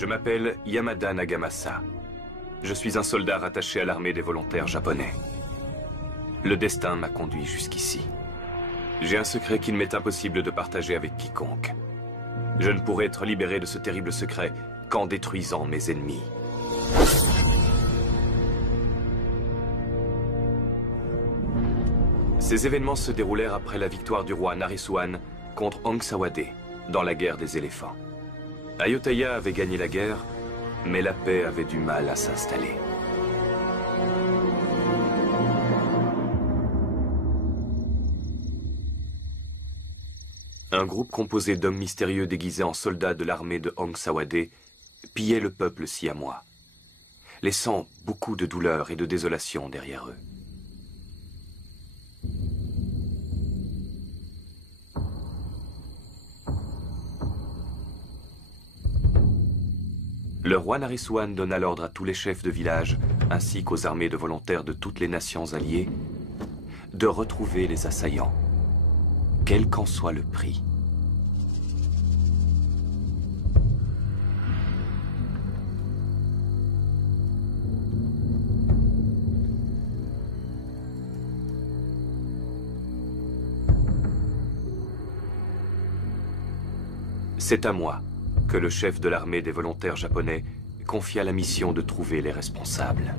Je m'appelle Yamada Nagamasa. Je suis un soldat rattaché à l'armée des volontaires japonais. Le destin m'a conduit jusqu'ici. J'ai un secret qu'il m'est impossible de partager avec quiconque. Je ne pourrai être libéré de ce terrible secret qu'en détruisant mes ennemis. Ces événements se déroulèrent après la victoire du roi Naresuan contre Aang Sawade dans la guerre des éléphants. Ayutthaya avait gagné la guerre, mais la paix avait du mal à s'installer. Un groupe composé d'hommes mystérieux déguisés en soldats de l'armée de Aang Sawade pillait le peuple siamois, laissant beaucoup de douleur et de désolation derrière eux. Le roi Naresuan donna l'ordre à tous les chefs de village, ainsi qu'aux armées de volontaires de toutes les nations alliées, de retrouver les assaillants, quel qu'en soit le prix. C'est à moi que le chef de l'armée des volontaires japonais confia la mission de trouver les responsables.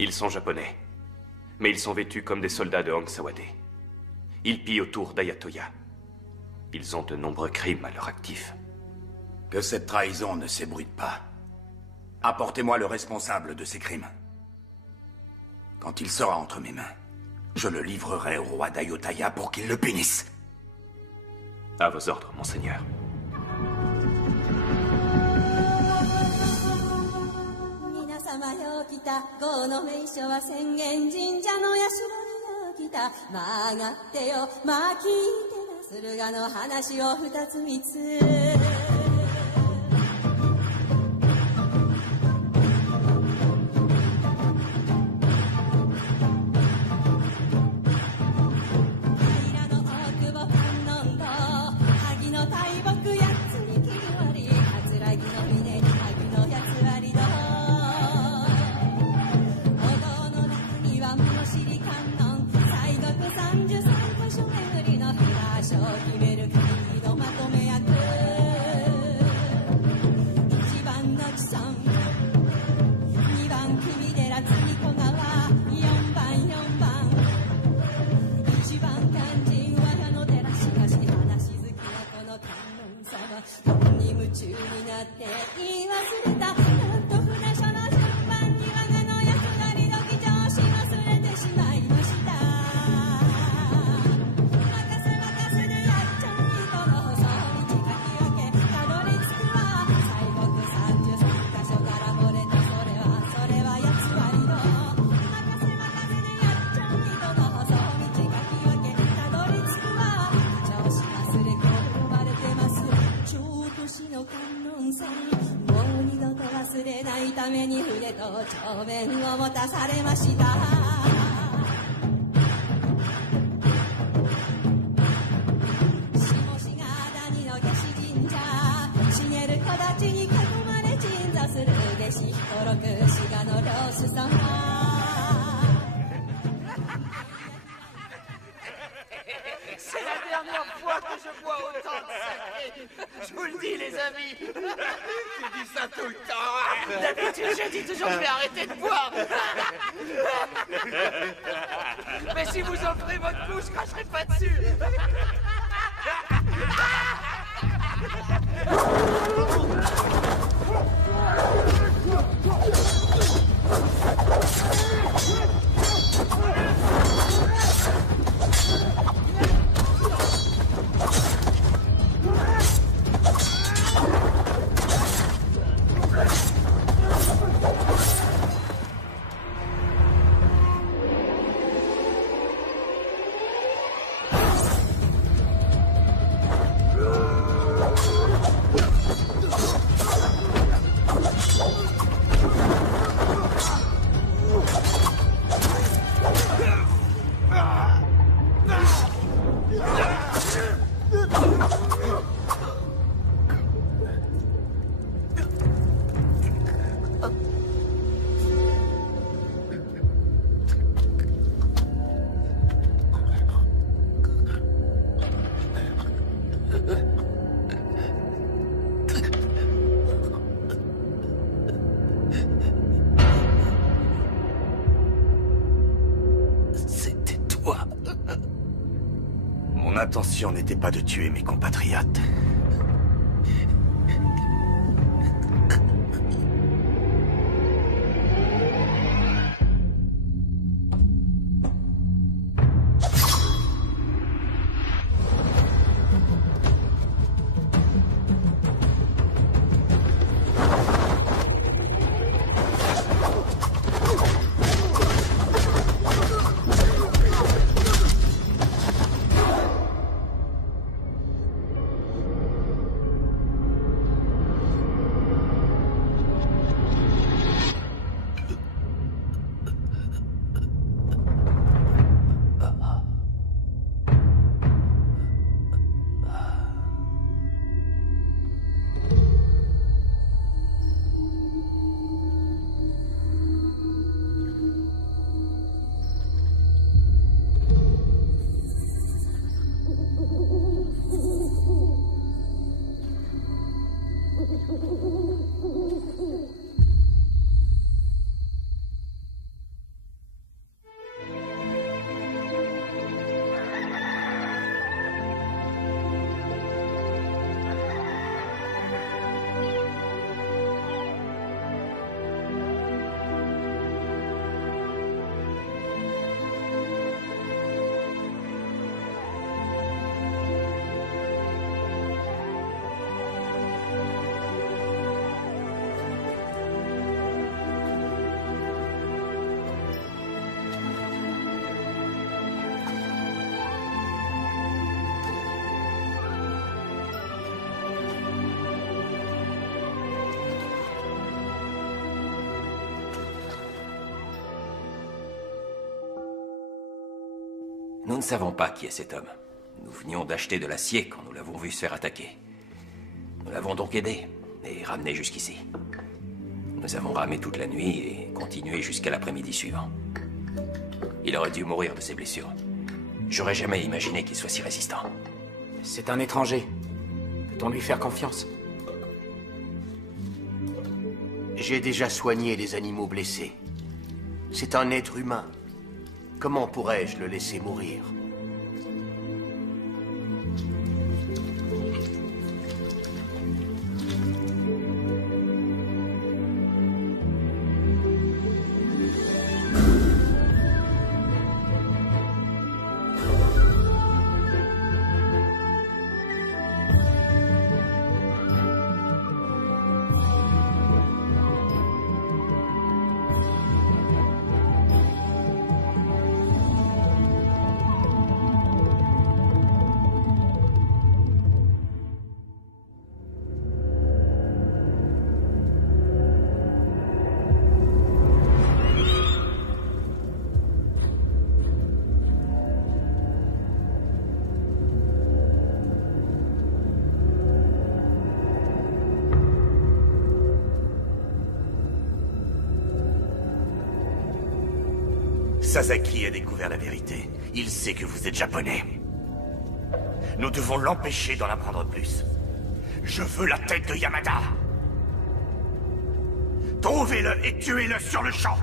Ils sont japonais, mais ils sont vêtus comme des soldats de Aang Sawade. Ils pillent autour d'Ayutthaya. Ils ont de nombreux crimes à leur actif. Que cette trahison ne s'ébruite pas. Apportez-moi le responsable de ces crimes. Quand il sera entre mes mains, je le livrerai au roi d'Ayutthaya pour qu'il le punisse. À vos ordres, monseigneur. fois que je bois autant de saké. Je vous le dis, les amis. Tu dis ça tout le temps. D'habitude, je dis toujours que je vais arrêter de boire. Mais si vous offrez votre coup, je cracherai pas dessus. L'intention n'était pas de tuer mes compatriotes. Nous ne savons pas qui est cet homme. Nous venions d'acheter de l'acier quand nous l'avons vu se faire attaquer. Nous l'avons donc aidé et ramené jusqu'ici. Nous avons ramé toute la nuit et continué jusqu'à l'après-midi suivant. Il aurait dû mourir de ses blessures. J'aurais jamais imaginé qu'il soit si résistant. C'est un étranger. Peut-on lui faire confiance? J'ai déjà soigné les animaux blessés. C'est un être humain. Comment pourrais-je le laisser mourir? Sasaki a découvert la vérité. Il sait que vous êtes japonais. Nous devons l'empêcher d'en apprendre plus. Je veux la tête de Yamada. Trouvez-le et tuez-le sur le champ.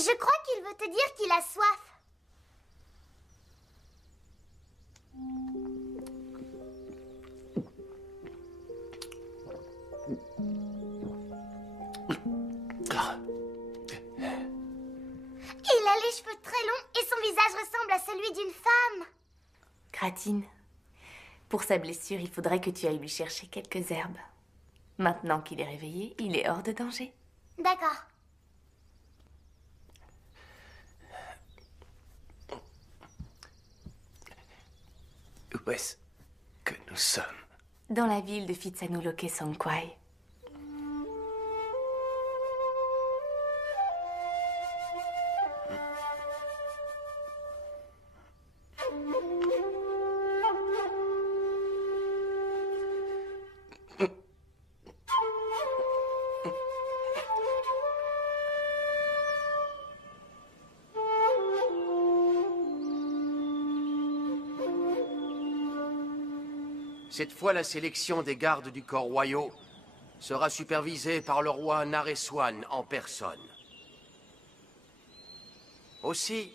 Je crois qu'il veut te dire qu'il a soif. Il a les cheveux très longs et son visage ressemble à celui d'une femme. Gratine, pour sa blessure, il faudrait que tu ailles lui chercher quelques herbes. Maintenant qu'il est réveillé, il est hors de danger. D'accord. Où est-ce que nous sommes? Dans la ville de Phitsanulok Songkwai. Cette fois, la sélection des gardes du corps royaux sera supervisée par le roi Naresuan en personne. Aussi,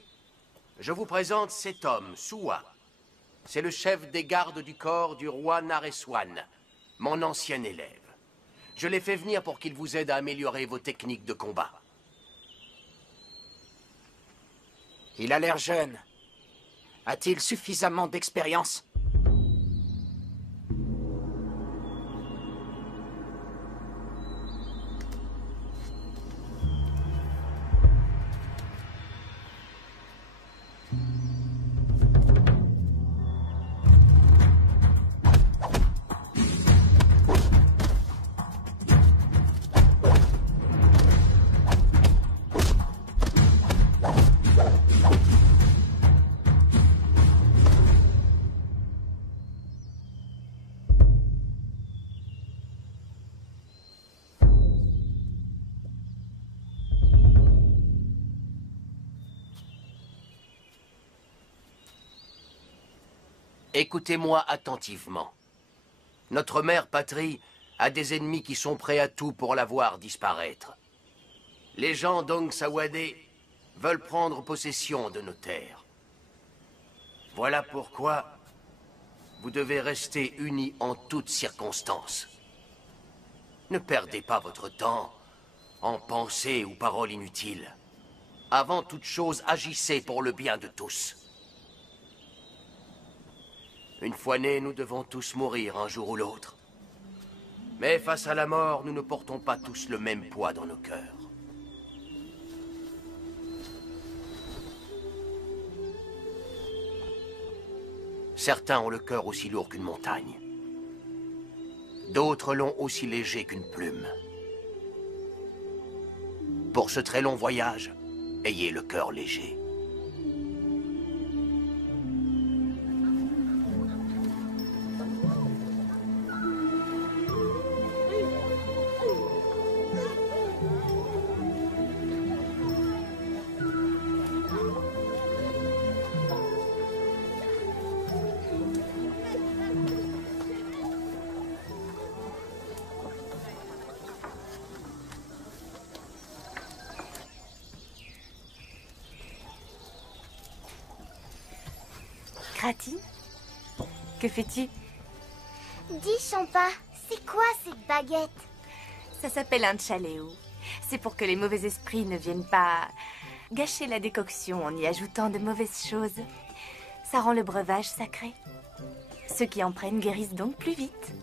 je vous présente cet homme, Suwa. C'est le chef des gardes du corps du roi Naresuan, mon ancien élève. Je l'ai fait venir pour qu'il vous aide à améliorer vos techniques de combat. Il a l'air jeune. A-t-il suffisamment d'expérience ? Écoutez-moi attentivement. Notre mère patrie a des ennemis qui sont prêts à tout pour la voir disparaître. Les gens d'Ong Sawade veulent prendre possession de nos terres. Voilà pourquoi vous devez rester unis en toutes circonstances. Ne perdez pas votre temps en pensées ou paroles inutiles. Avant toute chose, agissez pour le bien de tous. Une fois nés, nous devons tous mourir un jour ou l'autre. Mais face à la mort, nous ne portons pas tous le même poids dans nos cœurs. Certains ont le cœur aussi lourd qu'une montagne. D'autres l'ont aussi léger qu'une plume. Pour ce très long voyage, ayez le cœur léger. Kratine, que fais-tu? Dis, Champa, c'est quoi cette baguette? Ça s'appelle un chaléo. C'est pour que les mauvais esprits ne viennent pas gâcher la décoction en y ajoutant de mauvaises choses. Ça rend le breuvage sacré. Ceux qui en prennent guérissent donc plus vite.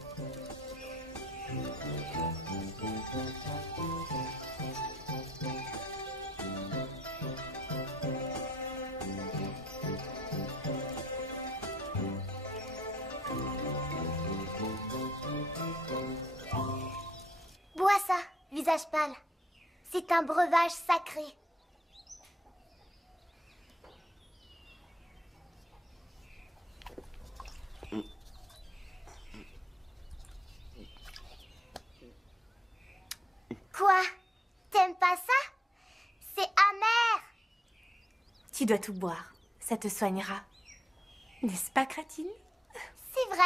Bois ça, visage pâle. C'est un breuvage sacré. Quoi? T'aimes pas ça? C'est amer. Tu dois tout boire. Ça te soignera. N'est-ce pas, Kratine? C'est vrai.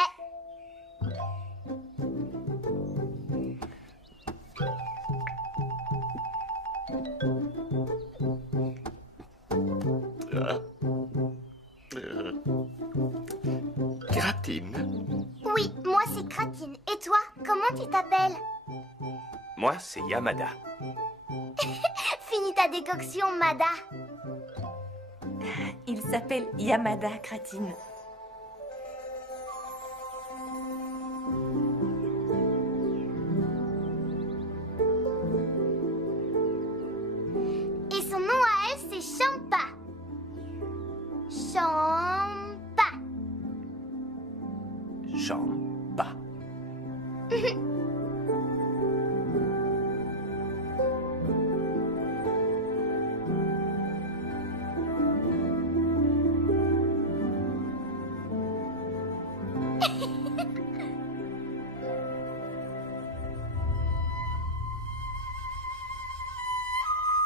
Kratine. Oui, moi c'est Kratine. Et toi, comment tu t'appelles? Moi, c'est Yamada. Finis ta décoction, Mada. Il s'appelle Yamada, Kratine. Et son nom à elle, c'est Champa. Champa. Champa.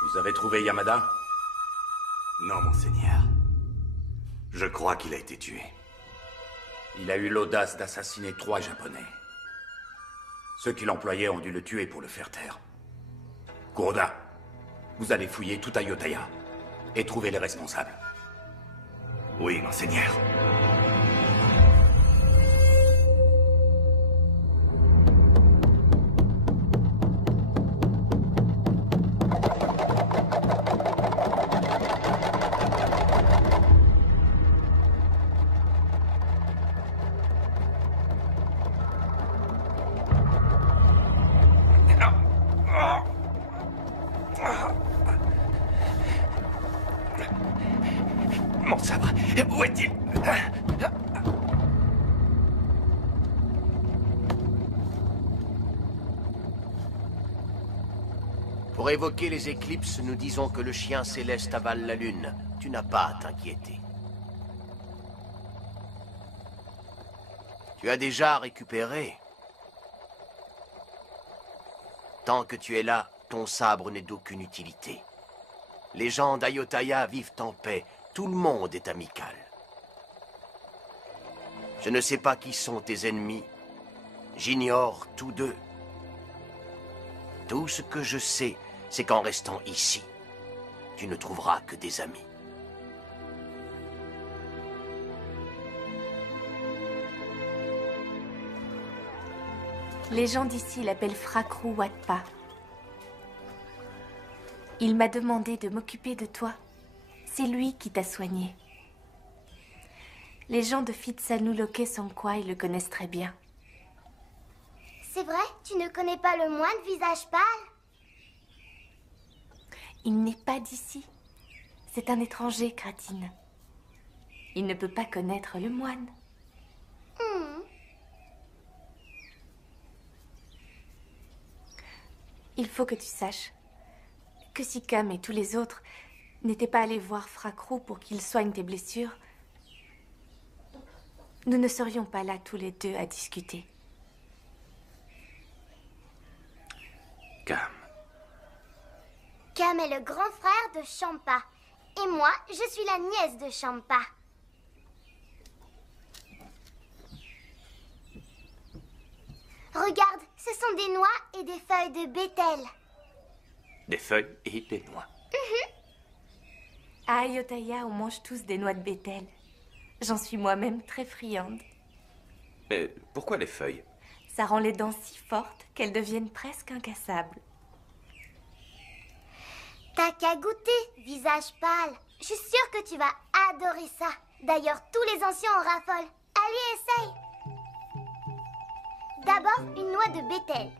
Vous avez trouvé Yamada? Non, monseigneur. Je crois qu'il a été tué. Il a eu l'audace d'assassiner 3 Japonais. Ceux qui l'employaient ont dû le tuer pour le faire taire. Kuroda, vous allez fouiller tout Ayutthaya et trouver les responsables. Oui, monseigneur. Mon sabre, où est-il? Pour évoquer les éclipses, nous disons que le chien céleste avale la lune. Tu n'as pas à t'inquiéter. Tu as déjà récupéré. Tant que tu es là, ton sabre n'est d'aucune utilité. Les gens d'Ayutthaya vivent en paix. Tout le monde est amical. Je ne sais pas qui sont tes ennemis. J'ignore tous deux. Tout ce que je sais, c'est qu'en restant ici, tu ne trouveras que des amis. Les gens d'ici l'appellent Frakrou Watpa. Il m'a demandé de m'occuper de toi. C'est lui qui t'a soigné. Les gens de Phitsanulok Songkwai le connaissent très bien. C'est vrai? Tu ne connais pas le moine visage pâle? Il n'est pas d'ici. C'est un étranger, Kratine. Il ne peut pas connaître le moine. Il faut que tu saches que si Cam et tous les autres n'étaient pas allés voir Frakrou pour qu'il soigne tes blessures, nous ne serions pas là tous les deux à discuter. Cam. Cam est le grand frère de Champa. Et moi, je suis la nièce de Champa. Regarde, ce sont des noix et des feuilles de bétel. Des feuilles et des noix. À Ayutthaya, on mange tous des noix de bétel. J'en suis moi-même très friande. Mais pourquoi les feuilles? Ça rend les dents si fortes qu'elles deviennent presque incassables. T'as qu'à goûter, visage pâle. Je suis sûre que tu vas adorer ça. D'ailleurs, tous les anciens en raffolent. Allez, essaye. D'abord, une noix de bétel.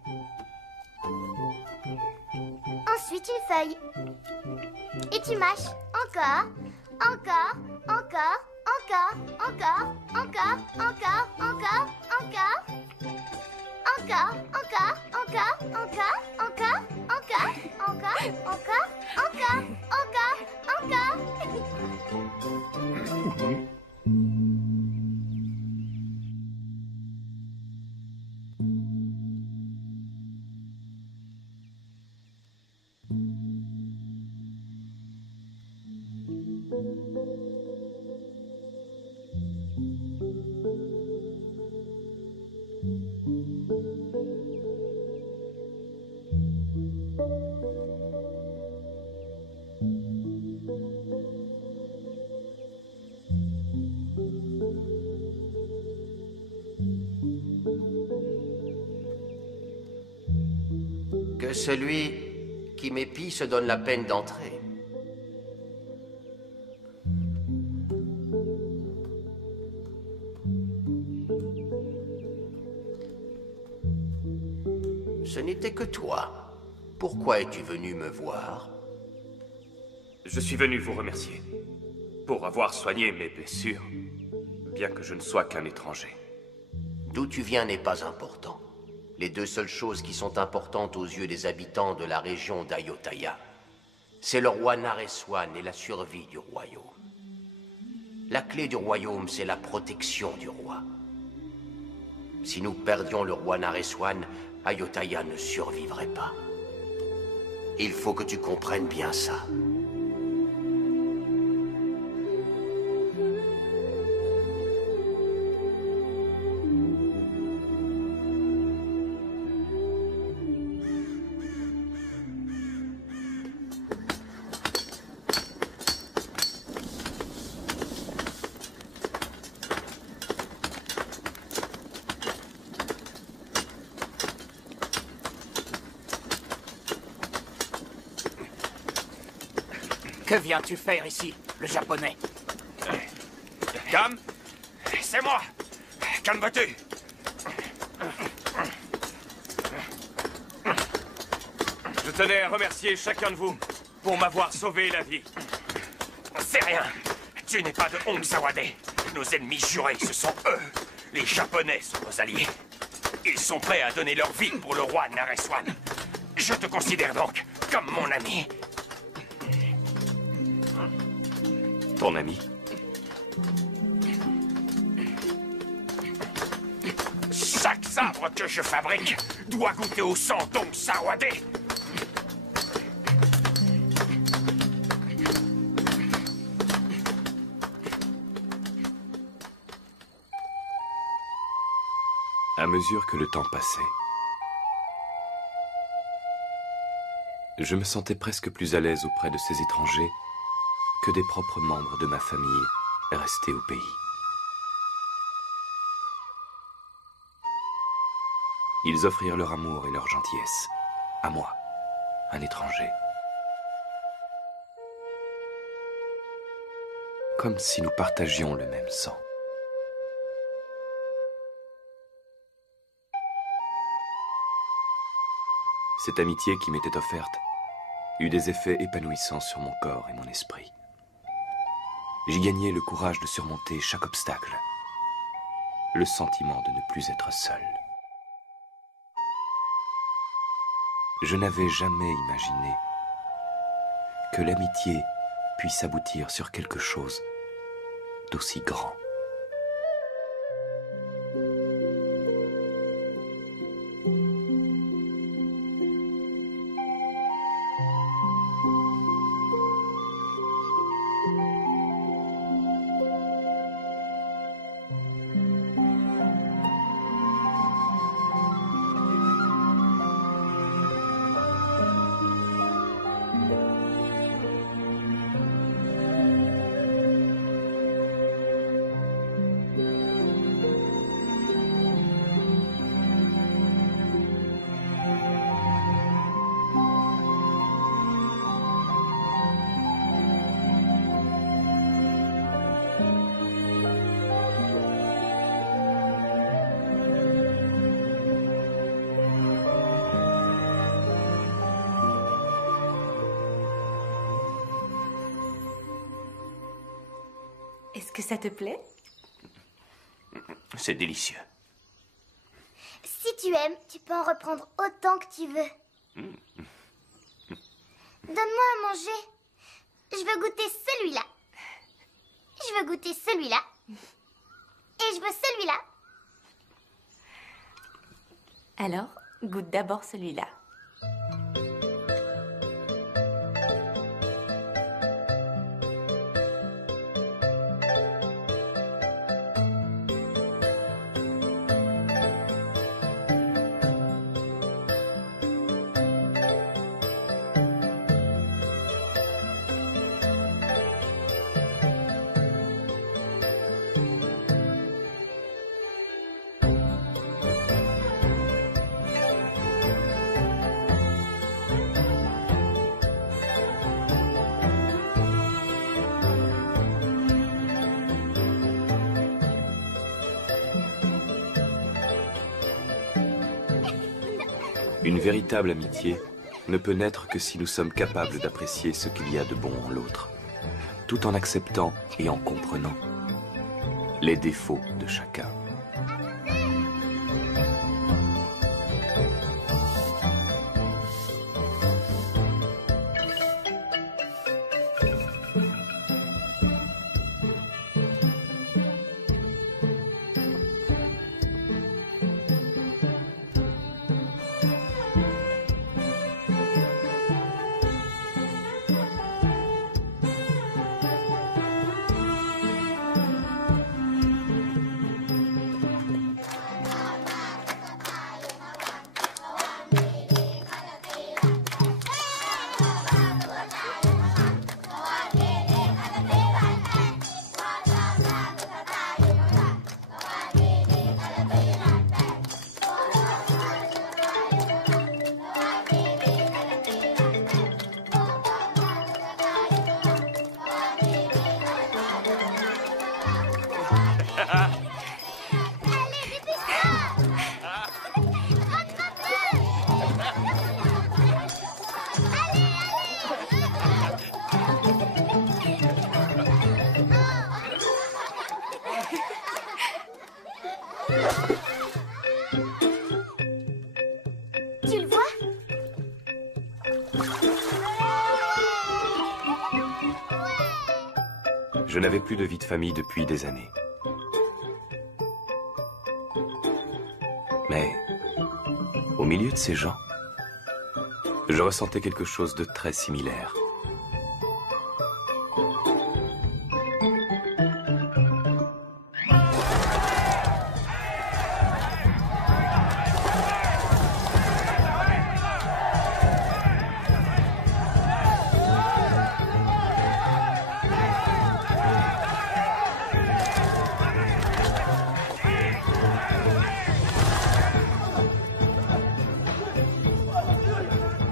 Ensuite, une feuille. Et tu mâches. Encore, encore, encore, encore, encore, encore, encore, encore, encore. Encore, encore, encore, encore, encore, encore, encore, encore, encore, encore, encore. Que celui qui m'épie se donne la peine d'entrer. Ce n'était que toi. Pourquoi es-tu venu me voir? Je suis venu vous remercier pour avoir soigné mes blessures, bien que je ne sois qu'un étranger. D'où tu viens n'est pas important. Les deux seules choses qui sont importantes aux yeux des habitants de la région d'Ayutthaya, c'est le roi Nareswan et la survie du royaume. La clé du royaume, c'est la protection du roi. Si nous perdions le roi Nareswan, Ayutthaya ne survivrait pas. Il faut que tu comprennes bien ça. Que viens-tu faire ici, le japonais? Cam, c'est moi. Calme-toi. Je tenais à remercier chacun de vous pour m'avoir sauvé la vie. C'est rien. Tu n'es pas de Hong Sawade. Nos ennemis jurés, ce sont eux. Les Japonais sont nos alliés. Ils sont prêts à donner leur vie pour le roi Nareswan. Je te considère donc comme mon ami. Ton ami? Chaque sabre que je fabrique doit goûter au sang d'Hong Sawade. À mesure que le temps passait, je me sentais presque plus à l'aise auprès de ces étrangers que des propres membres de ma famille restés au pays. Ils offrirent leur amour et leur gentillesse à moi, un étranger. Comme si nous partagions le même sang. Cette amitié qui m'était offerte eut des effets épanouissants sur mon corps et mon esprit. J'y gagnai le courage de surmonter chaque obstacle, le sentiment de ne plus être seul. Je n'avais jamais imaginé que l'amitié puisse aboutir sur quelque chose d'aussi grand. Est-ce que ça te plaît? C'est délicieux. Si tu aimes, tu peux en reprendre autant que tu veux. Donne-moi à manger. Je veux goûter celui-là. Je veux goûter celui-là. Et je veux celui-là. Alors, goûte d'abord celui-là. Une véritable amitié ne peut naître que si nous sommes capables d'apprécier ce qu'il y a de bon en l'autre, tout en acceptant et en comprenant les défauts de chacun. Tu le vois? Je n'avais plus de vie de famille depuis des années. Mais, au milieu de ces gens, je ressentais quelque chose de très similaire.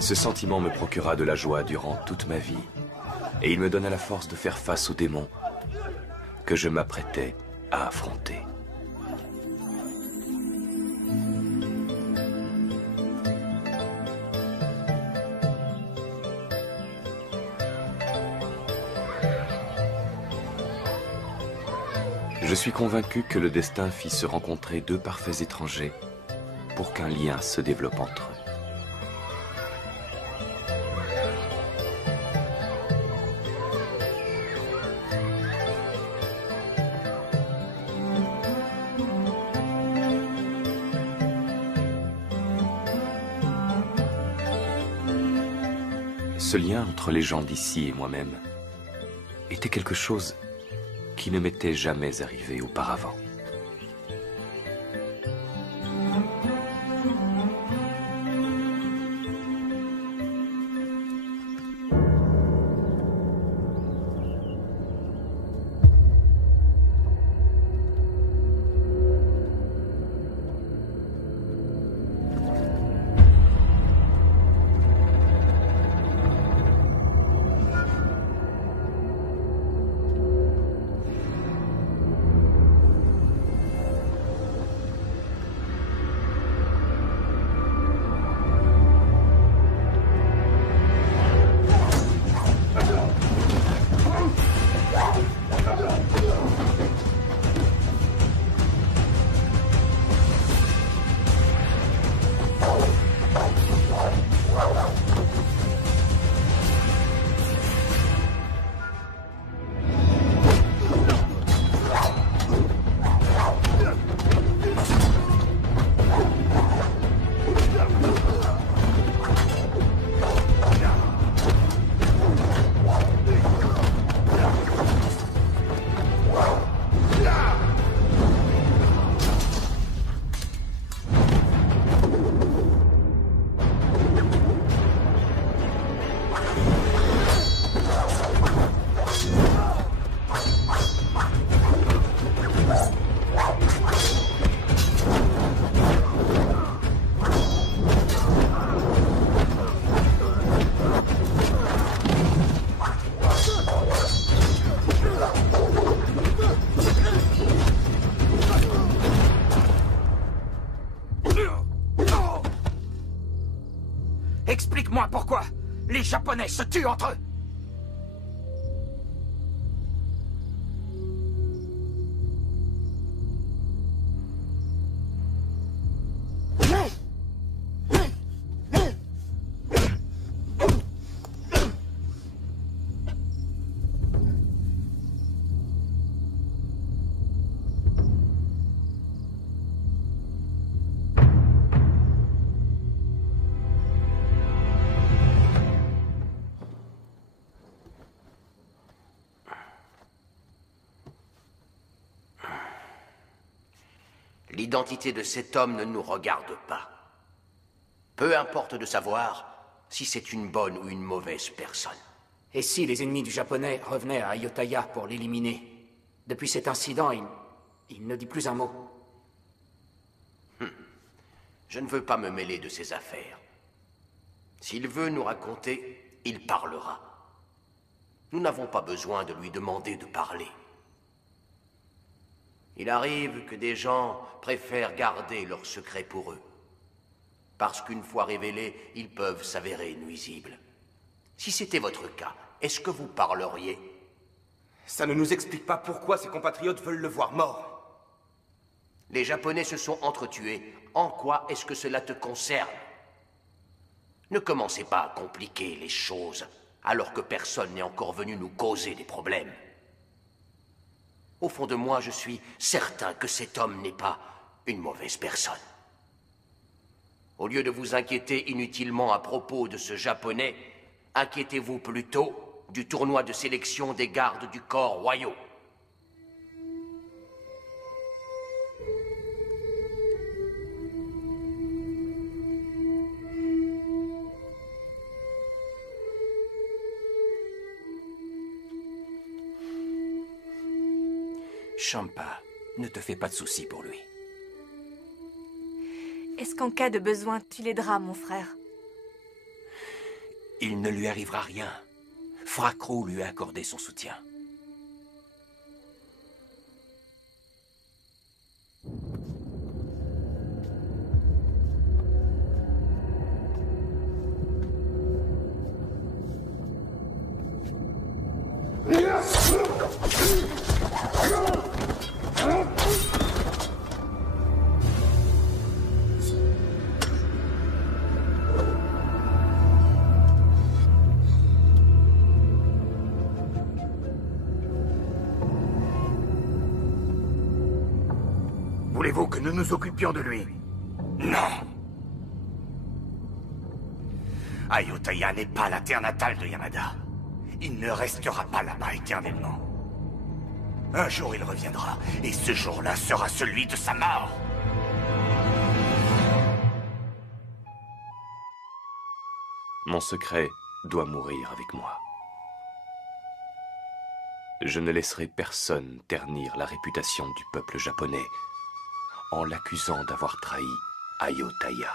Ce sentiment me procura de la joie durant toute ma vie, et il me donna la force de faire face aux démons que je m'apprêtais à affronter. Je suis convaincu que le destin fit se rencontrer deux parfaits étrangers pour qu'un lien se développe entre eux. Ce lien entre les gens d'ici et moi-même était quelque chose qui ne m'était jamais arrivé auparavant. Explique-moi pourquoi les Japonais se tuent entre eux. L'identité de cet homme ne nous regarde pas. Peu importe de savoir si c'est une bonne ou une mauvaise personne. Et si les ennemis du Japonais revenaient à Ayutthaya pour l'éliminer? Depuis cet incident, il ne dit plus un mot. Je ne veux pas me mêler de ses affaires. S'il veut nous raconter, il parlera. Nous n'avons pas besoin de lui demander de parler. Il arrive que des gens préfèrent garder leurs secrets pour eux. Parce qu'une fois révélés, ils peuvent s'avérer nuisibles. Si c'était votre cas, est-ce que vous parleriez? Ça ne nous explique pas pourquoi ses compatriotes veulent le voir mort. Les Japonais se sont entretués. En quoi est-ce que cela te concerne? Ne commencez pas à compliquer les choses, alors que personne n'est encore venu nous causer des problèmes. Au fond de moi, je suis certain que cet homme n'est pas une mauvaise personne. Au lieu de vous inquiéter inutilement à propos de ce Japonais, inquiétez-vous plutôt du tournoi de sélection des gardes du corps royaux. Champa, ne te fais pas de soucis pour lui. Est-ce qu'en cas de besoin, tu l'aideras, mon frère? Il ne lui arrivera rien. Fracro lui a accordé son soutien. Voulez-vous que nous nous occupions de lui? Non. Ayutthaya n'est pas la terre natale de Yamada. Il ne restera pas là-bas éternellement. Un jour il reviendra, et ce jour-là sera celui de sa mort. Mon secret doit mourir avec moi. Je ne laisserai personne ternir la réputation du peuple japonais en l'accusant d'avoir trahi Ayutthaya.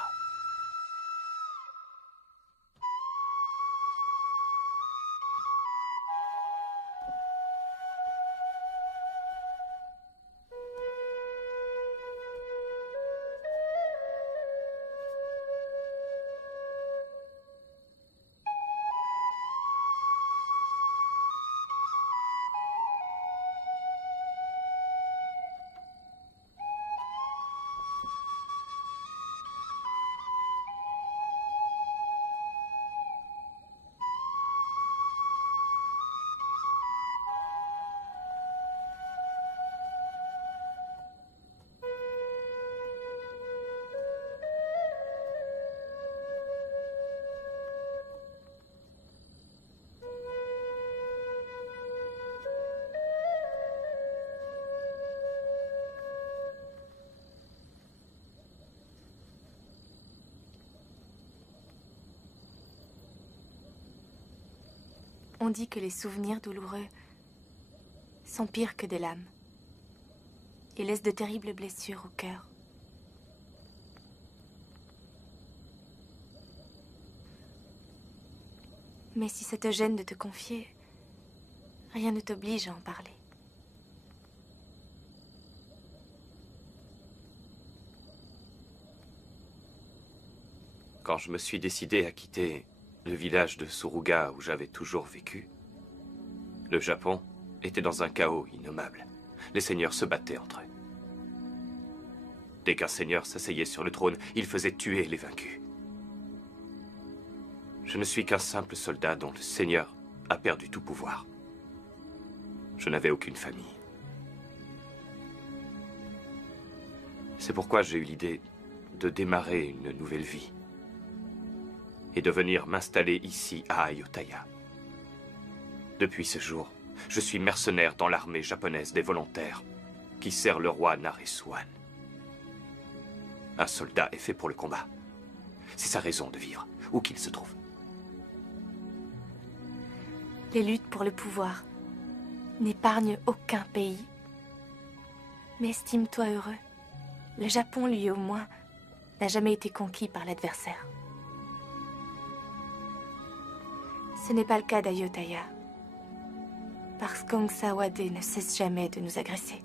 On dit que les souvenirs douloureux sont pires que des lames et laissent de terribles blessures au cœur. Mais si ça te gêne de te confier, rien ne t'oblige à en parler. Quand je me suis décidé à quitter le village de Suruga où j'avais toujours vécu, le Japon était dans un chaos innommable. Les seigneurs se battaient entre eux. Dès qu'un seigneur s'asseyait sur le trône, il faisait tuer les vaincus. Je ne suis qu'un simple soldat dont le seigneur a perdu tout pouvoir. Je n'avais aucune famille. C'est pourquoi j'ai eu l'idée de démarrer une nouvelle vie et de venir m'installer ici à Ayutthaya. Depuis ce jour, je suis mercenaire dans l'armée japonaise des volontaires qui sert le roi Naresuan. Un soldat est fait pour le combat. C'est sa raison de vivre, où qu'il se trouve. Les luttes pour le pouvoir n'épargnent aucun pays. Mais estime-toi heureux. Le Japon, lui au moins, n'a jamais été conquis par l'adversaire. Ce n'est pas le cas d'Ayutthaya, parce qu'Ong Sawade ne cesse jamais de nous agresser.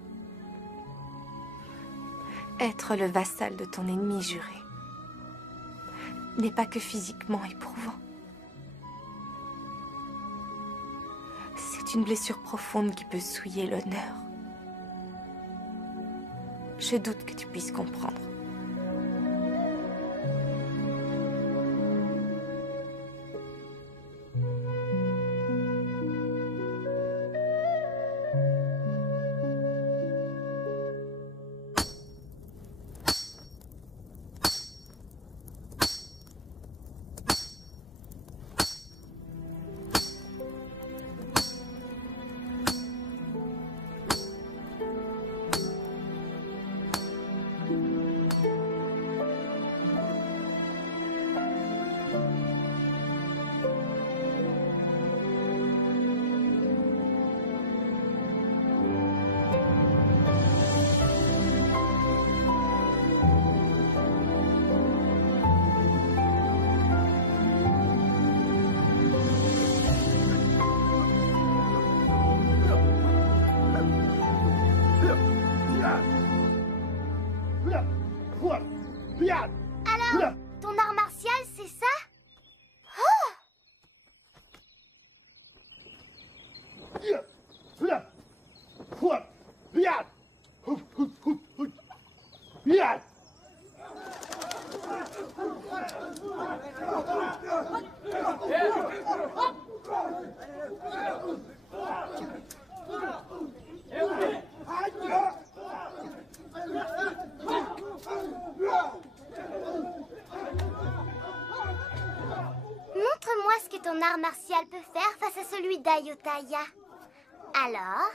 Être le vassal de ton ennemi juré n'est pas que physiquement éprouvant. C'est une blessure profonde qui peut souiller l'honneur. Je doute que tu puisses comprendre. Alors, ton art martial, c'est ça? Oh! Montre-moi ce que ton art martial peut faire face à celui d'Ayutthaya. Alors?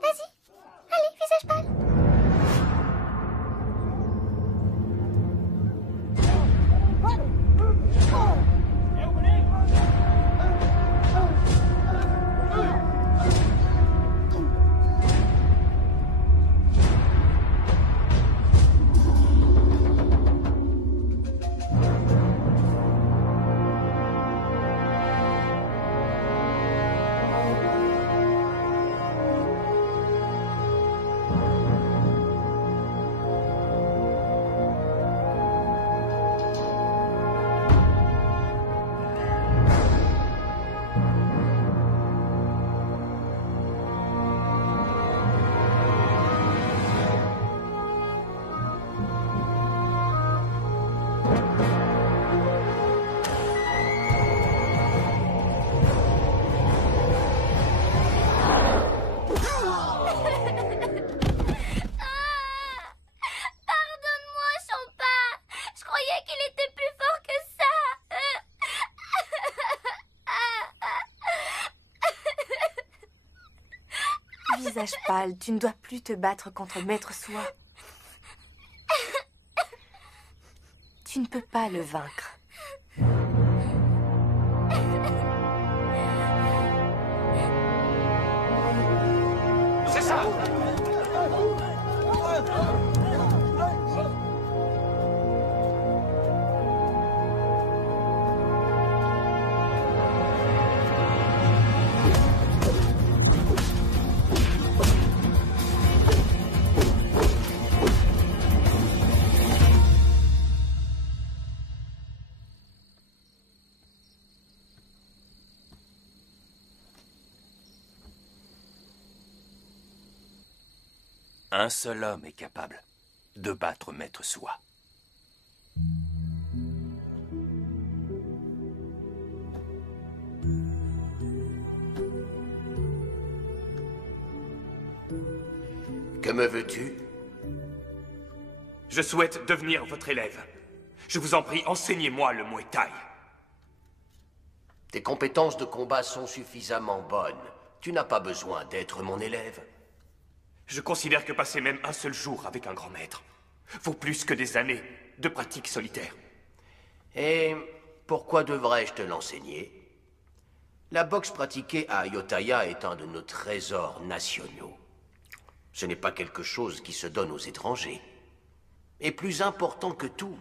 Vas-y, allez, visage pâle. Visage pâle, tu ne dois plus te battre contre Maître Soi. Tu ne peux pas le vaincre. C'est ça! Un seul homme est capable de battre Maître Soi. Que me veux-tu? Je souhaite devenir votre élève. Je vous en prie, enseignez-moi le Muay Thai. Tes compétences de combat sont suffisamment bonnes. Tu n'as pas besoin d'être mon élève. Je considère que passer même un seul jour avec un grand maître vaut plus que des années de pratique solitaire. Et pourquoi devrais-je te l'enseigner? La boxe pratiquée à Ayutthaya est un de nos trésors nationaux. Ce n'est pas quelque chose qui se donne aux étrangers. Et plus important que tout,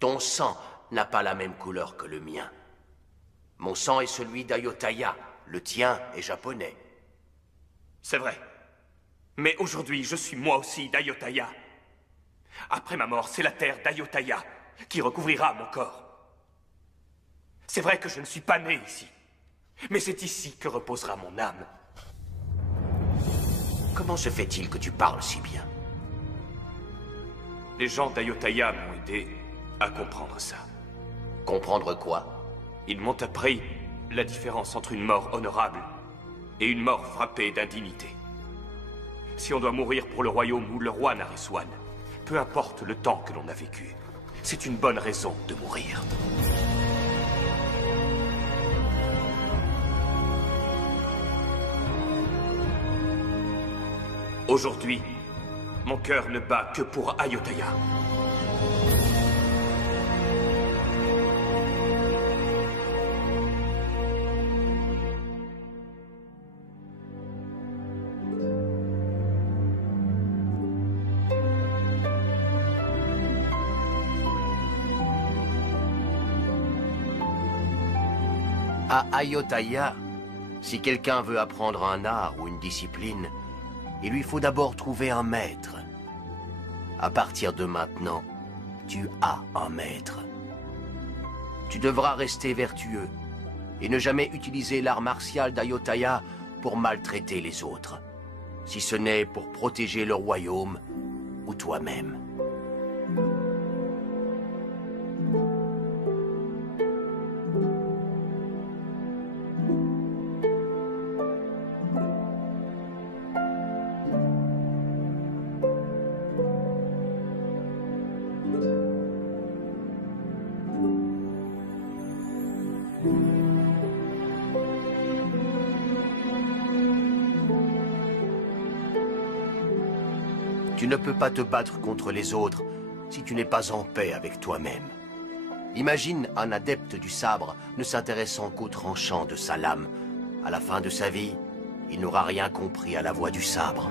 ton sang n'a pas la même couleur que le mien. Mon sang est celui d'Ayutthaya, le tien est japonais. C'est vrai. Mais aujourd'hui, je suis moi aussi d'Ayutthaya. Après ma mort, c'est la terre d'Ayutthaya qui recouvrira mon corps. C'est vrai que je ne suis pas né ici. Mais c'est ici que reposera mon âme. Comment se fait-il que tu parles si bien? Les gens d'Ayutthaya m'ont aidé à comprendre ça. Comprendre quoi? Ils m'ont appris la différence entre une mort honorable et une mort frappée d'indignité. Si on doit mourir pour le royaume ou le roi Naresuan, peu importe le temps que l'on a vécu, c'est une bonne raison de mourir. Aujourd'hui, mon cœur ne bat que pour Ayutthaya. À Ayutthaya, si quelqu'un veut apprendre un art ou une discipline, il lui faut d'abord trouver un maître. À partir de maintenant, tu as un maître. Tu devras rester vertueux et ne jamais utiliser l'art martial d'Ayutthaya pour maltraiter les autres, si ce n'est pour protéger le royaume ou toi-même. Tu ne peux pas te battre contre les autres si tu n'es pas en paix avec toi-même. Imagine un adepte du sabre ne s'intéressant qu'au tranchant de sa lame. À la fin de sa vie, il n'aura rien compris à la voie du sabre.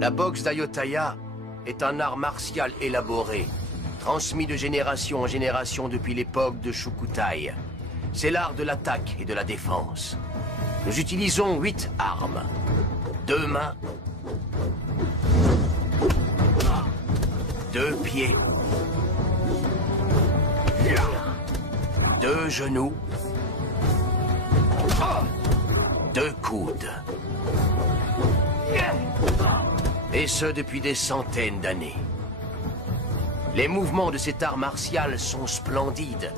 La boxe d'Ayutthaya est un art martial élaboré, transmis de génération en génération depuis l'époque de Sukhothai. C'est l'art de l'attaque et de la défense. Nous utilisons 8 armes. 2 mains, 2 pieds, 2 genoux, 2 coudes. Et ce, depuis des centaines d'années. Les mouvements de cet art martial sont splendides,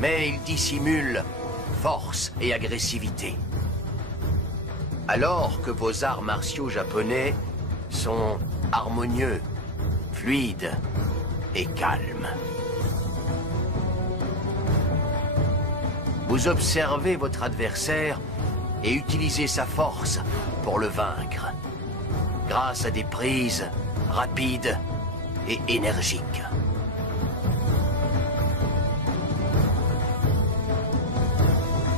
mais ils dissimulent force et agressivité. Alors que vos arts martiaux japonais sont harmonieux, fluides et calmes. Vous observez votre adversaire et utilisez sa force pour le vaincre, grâce à des prises rapides et énergiques.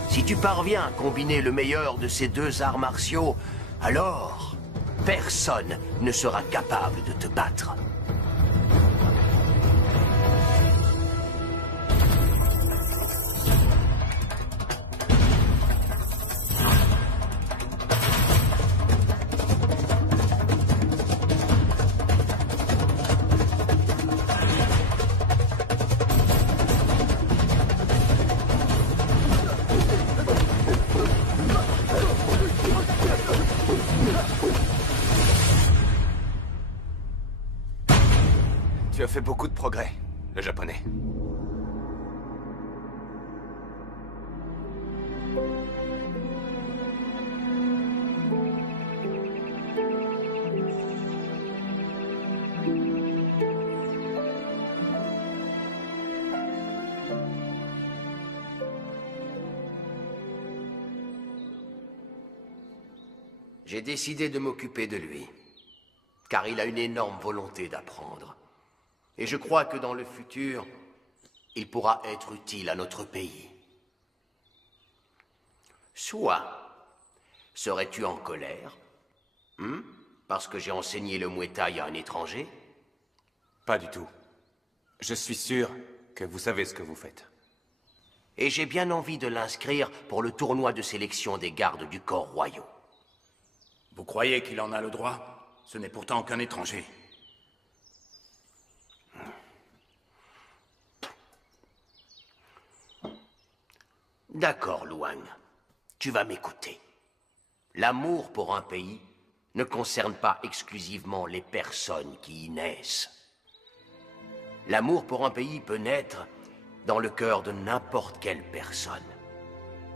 Si tu parviens à combiner le meilleur de ces 2 arts martiaux, alors personne ne sera capable de te battre. Tu as fait beaucoup de progrès, le japonais. J'ai décidé de m'occuper de lui, car il a une énorme volonté d'apprendre. Et je crois que dans le futur, il pourra être utile à notre pays. Soit, serais-tu en colère parce que j'ai enseigné le Muay Thai à un étranger? Pas du tout. Je suis sûr que vous savez ce que vous faites. Et j'ai bien envie de l'inscrire pour le tournoi de sélection des gardes du corps royaux. Vous croyez qu'il en a le droit? Ce n'est pourtant qu'un étranger. D'accord, Luang. Tu vas m'écouter. L'amour pour un pays ne concerne pas exclusivement les personnes qui y naissent. L'amour pour un pays peut naître dans le cœur de n'importe quelle personne,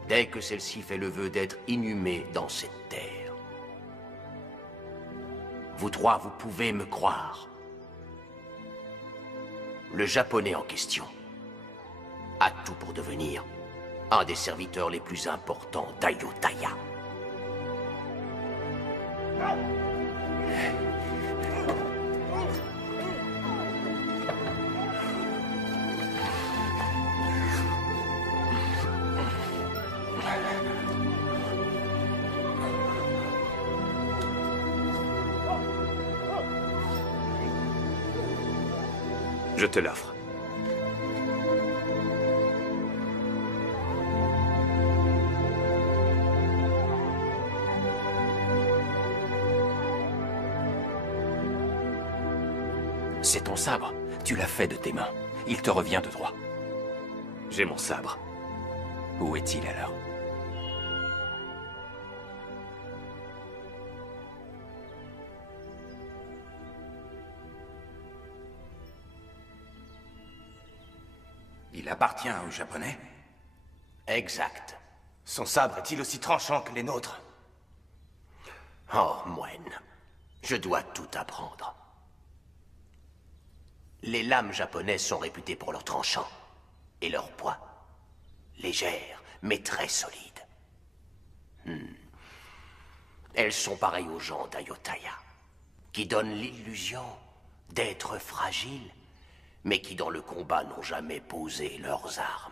dès que celle-ci fait le vœu d'être inhumée dans cette terre. Vous trois, vous pouvez me croire. Le Japonais en question a tout pour devenir un des serviteurs les plus importants d'Ayutthaya. Je te l'offre. C'est ton sabre. Tu l'as fait de tes mains. Il te revient de droit. J'ai mon sabre. Où est-il alors? Il appartient aux Japonais? Exact. Son sabre est-il aussi tranchant que les nôtres? Oh, moine, je dois tout apprendre. Les lames japonaises sont réputées pour leur tranchant et leur poids. Légères, mais très solides. Elles sont pareilles aux gens d'Ayutthaya, qui donnent l'illusion d'être fragiles, mais qui dans le combat n'ont jamais posé leurs armes.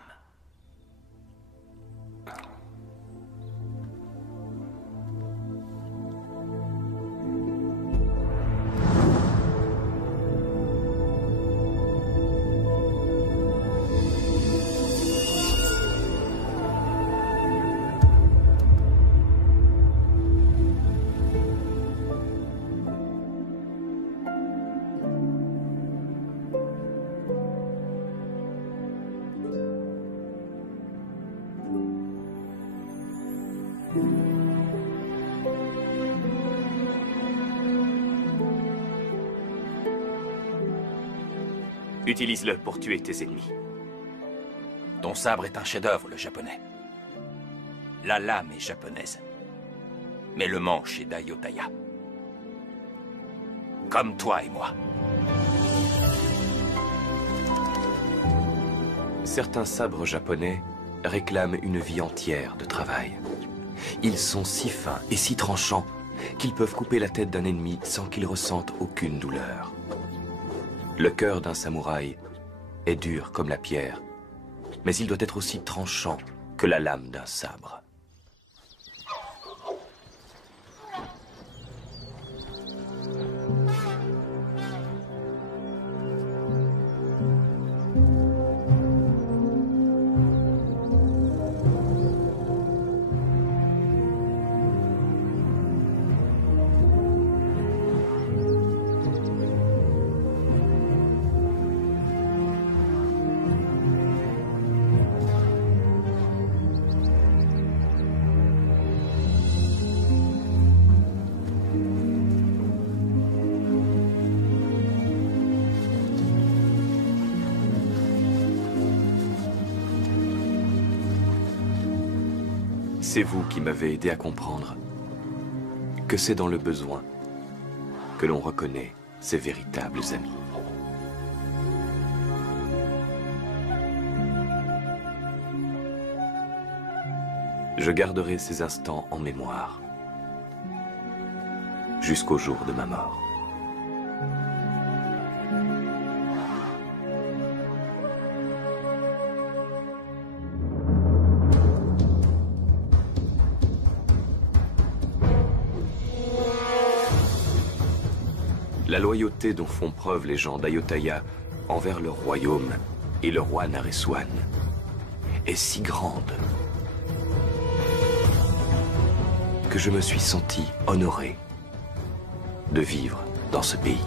Utilise-le pour tuer tes ennemis. Ton sabre est un chef-d'œuvre, le japonais. La lame est japonaise. Mais le manche est d'Ayutthaya. Comme toi et moi. Certains sabres japonais réclament une vie entière de travail. Ils sont si fins et si tranchants qu'ils peuvent couper la tête d'un ennemi sans qu'il ressente aucune douleur. Le cœur d'un samouraï est dur comme la pierre, mais il doit être aussi tranchant que la lame d'un sabre. C'est vous qui m'avez aidé à comprendre que c'est dans le besoin que l'on reconnaît ses véritables amis. Je garderai ces instants en mémoire jusqu'au jour de ma mort. La loyauté dont font preuve les gens d'Ayutthaya envers leur royaume et le roi Naresuan est si grande que je me suis senti honoré de vivre dans ce pays.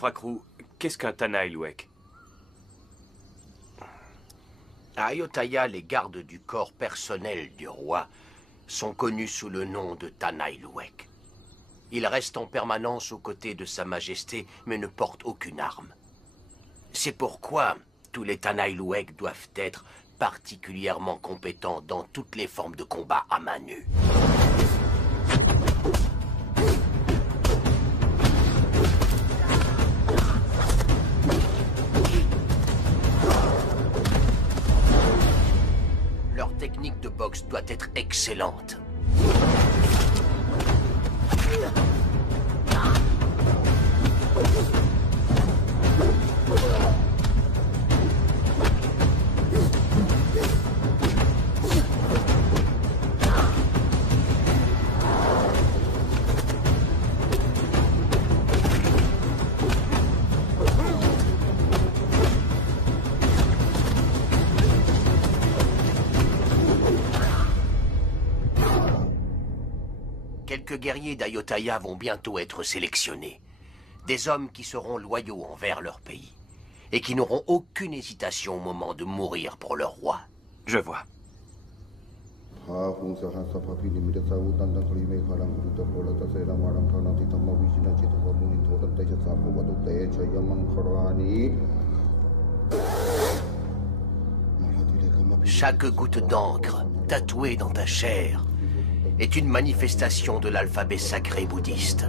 Frakrou, qu'est-ce qu'un Tanaïlouek? À Ayotthaya, les gardes du corps personnel du roi sont connus sous le nom de Tanaïlouek. Ils restent en permanence aux côtés de Sa Majesté, mais ne portent aucune arme. C'est pourquoi tous les Tanaïlouek doivent être particulièrement compétents dans toutes les formes de combat à main nue. Leur technique de boxe doit être excellente. Quelques guerriers d'Ayotthaya vont bientôt être sélectionnés. Des hommes qui seront loyaux envers leur pays et qui n'auront aucune hésitation au moment de mourir pour leur roi. Je vois. Chaque goutte d'encre tatouée dans ta chair est une manifestation de l'alphabet sacré bouddhiste.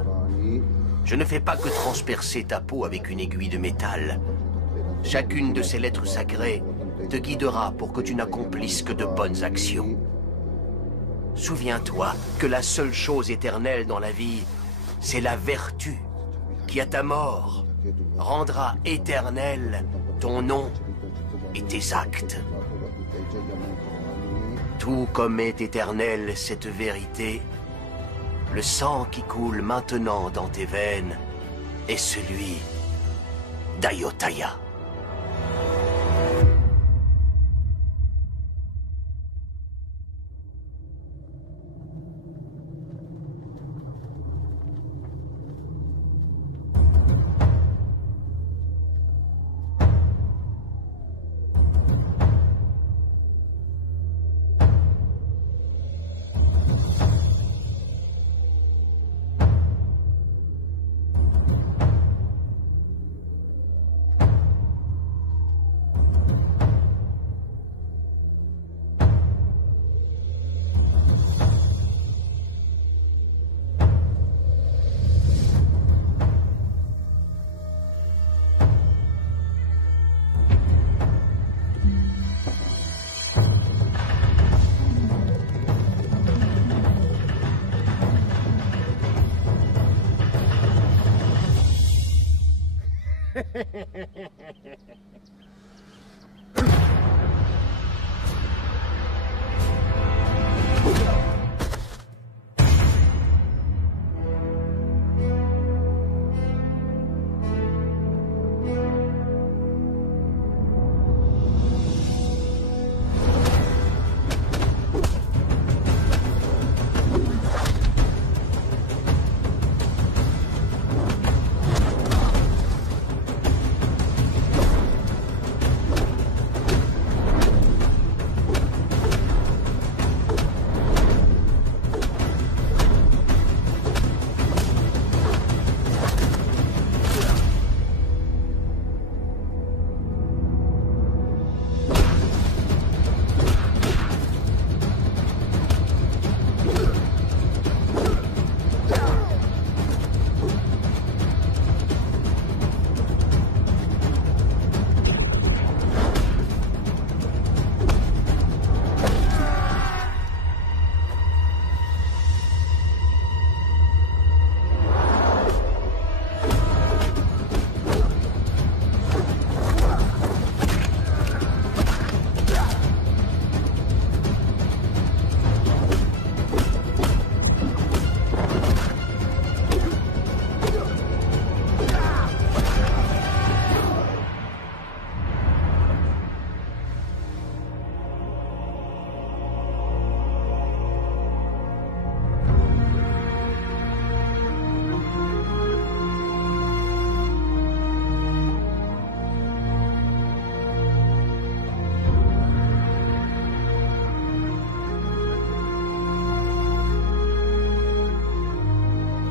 Je ne fais pas que transpercer ta peau avec une aiguille de métal. Chacune de ces lettres sacrées te guidera pour que tu n'accomplisses que de bonnes actions. Souviens-toi que la seule chose éternelle dans la vie, c'est la vertu qui, à ta mort, rendra éternel ton nom et tes actes. Tout comme est éternelle cette vérité, le sang qui coule maintenant dans tes veines est celui d'Ayotthaya.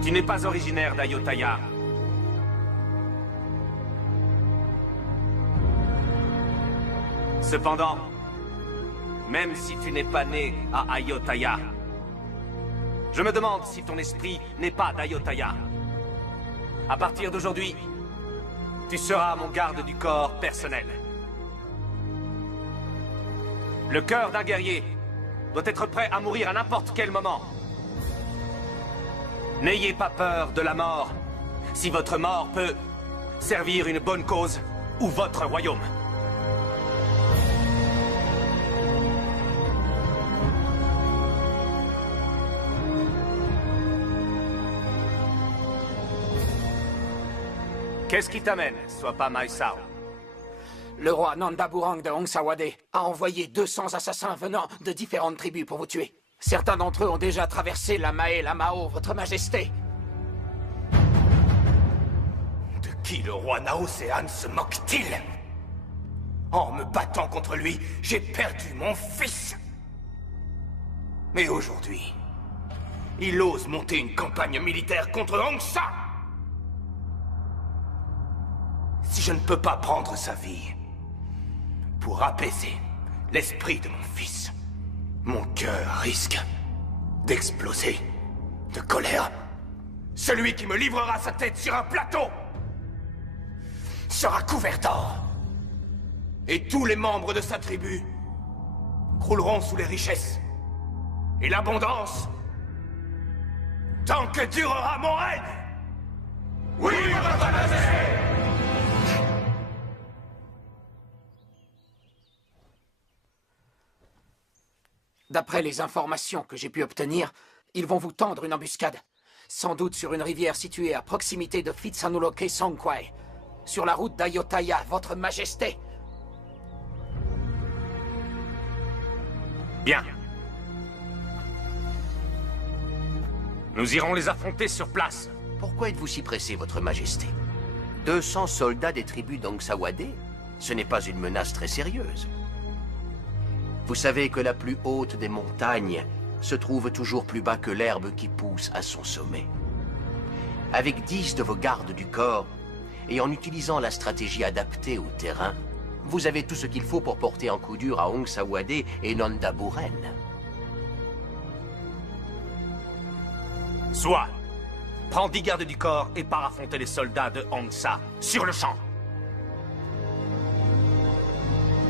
Tu n'es pas originaire d'Ayutthaya. Cependant, même si tu n'es pas né à Ayutthaya, je me demande si ton esprit n'est pas d'Ayutthaya. À partir d'aujourd'hui, tu seras mon garde du corps personnel. Le cœur d'un guerrier doit être prêt à mourir à n'importe quel moment. N'ayez pas peur de la mort, si votre mort peut servir une bonne cause ou votre royaume. Qu'est-ce qui t'amène, sois pas Maesao? Le roi Nandaburang de Hongsawade a envoyé 200 assassins venant de différentes tribus pour vous tuer. Certains d'entre eux ont déjà traversé la Mae et la Mao, votre majesté. De qui le roi Naosean se moque-t-il? En me battant contre lui, j'ai perdu mon fils. Mais aujourd'hui, il ose monter une campagne militaire contre Hongsa. Si je ne peux pas prendre sa vie pour apaiser l'esprit de mon fils, mon cœur risque d'exploser de colère. Celui qui me livrera sa tête sur un plateau sera couvert d'or. Et tous les membres de sa tribu crouleront sous les richesses et l'abondance tant que durera mon règne. Oui, votre majesté! D'après les informations que j'ai pu obtenir, ils vont vous tendre une embuscade. Sans doute sur une rivière située à proximité de Phitsanulok Songkhwai. Sur la route d'Ayutthaya, votre majesté. Bien. Nous irons les affronter sur place. Pourquoi êtes-vous si pressé, votre majesté? 200 soldats des tribus d'Hongsawade? Ce n'est pas une menace très sérieuse. Vous savez que la plus haute des montagnes se trouve toujours plus bas que l'herbe qui pousse à son sommet. Avec 10 de vos gardes du corps, et en utilisant la stratégie adaptée au terrain, vous avez tout ce qu'il faut pour porter un coup dur à Hongsawade et Nandaburen. Soit, prends 10 gardes du corps et pars affronter les soldats de Hongsa, sur le champ.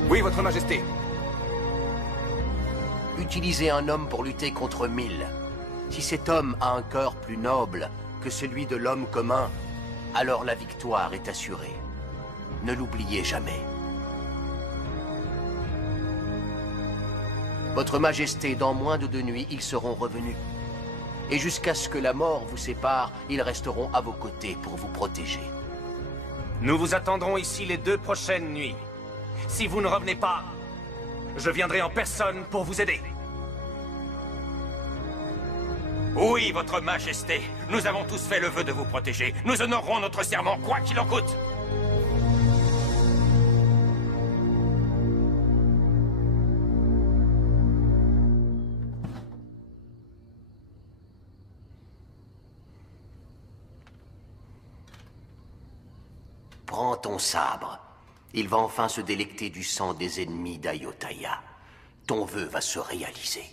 Oui, votre majesté. Utilisez un homme pour lutter contre 1000. Si cet homme a un cœur plus noble que celui de l'homme commun, alors la victoire est assurée. Ne l'oubliez jamais. Votre Majesté, dans moins de 2 nuits, ils seront revenus. Et jusqu'à ce que la mort vous sépare, ils resteront à vos côtés pour vous protéger. Nous vous attendrons ici les 2 prochaines nuits. Si vous ne revenez pas, je viendrai en personne pour vous aider. Oui, votre majesté. Nous avons tous fait le vœu de vous protéger. Nous honorerons notre serment, quoi qu'il en coûte. Prends ton sabre. Il va enfin se délecter du sang des ennemis d'Ayutthaya. Ton vœu va se réaliser.